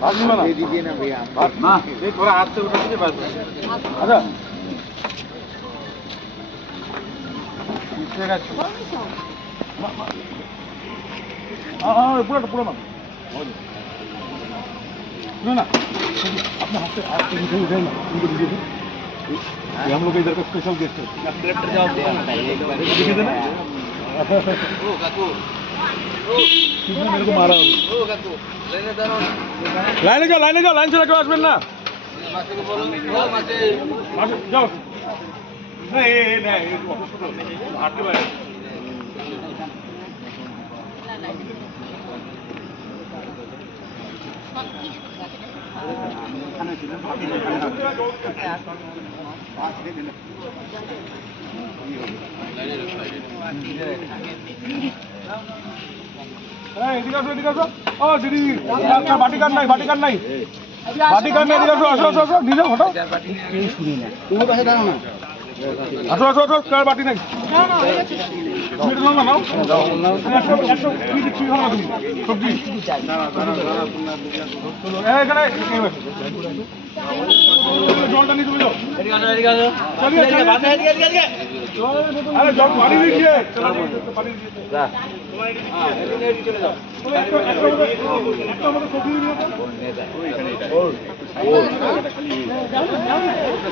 भात नहीं बना दे दीजिए ना भैया भात ना ये थोड़ा हाथ से उठा दीजिए बस अच्छा पीछे का हाँ हाँ पूरा पूरा ना ना अपने हाथ से उठाए ना उनको दीजिए ये हम लोग इधर का स्पेशल गेस्ट है डायरेक्टर जवाब दे देखिए ना ओ काकू किसने मेरे को मारा ओ काकू लेने दो लाइन से रखो आसमान ना मासे को बोलो मासे जाओ नहीं हाथ के बाहर এদিকে আসো ও দিদি বাটি কাট নাই আসো নিয়ে যাও হঠাৎ তুমি পাশে দাঁড়াও না আসো কার বাটি নাই সবজি এখানে জলটা নিয়ে চলে যাও আরে জল পানি দিয়েছে পানি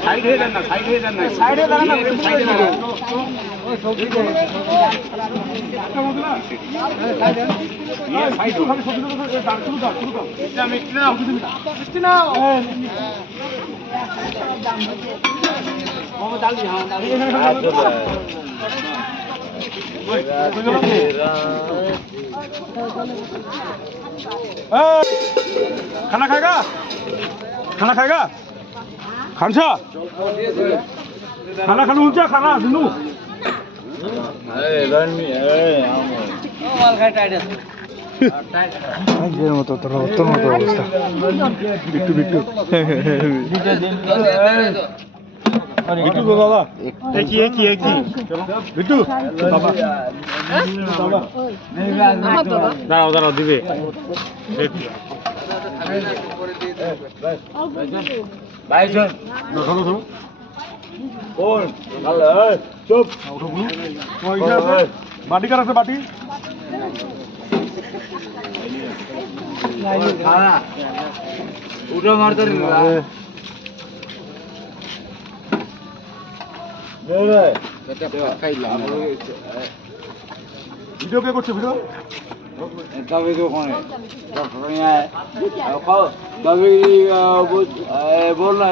সাইড হয়ে যান না সাইডে দাঁড়ান না সাইডে দাঁড়ান ওই সবজি দে একটা মত না এই সাইড খালি সবজি দে শুরু কর এটা মিষ্টি না মিষ্টি না ও ডাল দি হ্যাঁ ডাল खाना खाएगा खानसा खाना खाना ऊंचा खाना दिनू মতো তোর মতো অবস্থা বিট্টু बिट्टू को बाबा एक ही बिट्टू बाबा दाঁড়াও দিবে ভাই চল ধরো কোন ভালো চুপ উঠো বাটি কার আছে বাটি উঠো মারতে ভিডিও কে করছে ভিডিও তবে তো কোনে ডক্টর নিয়ে আয় খাও তবে বল না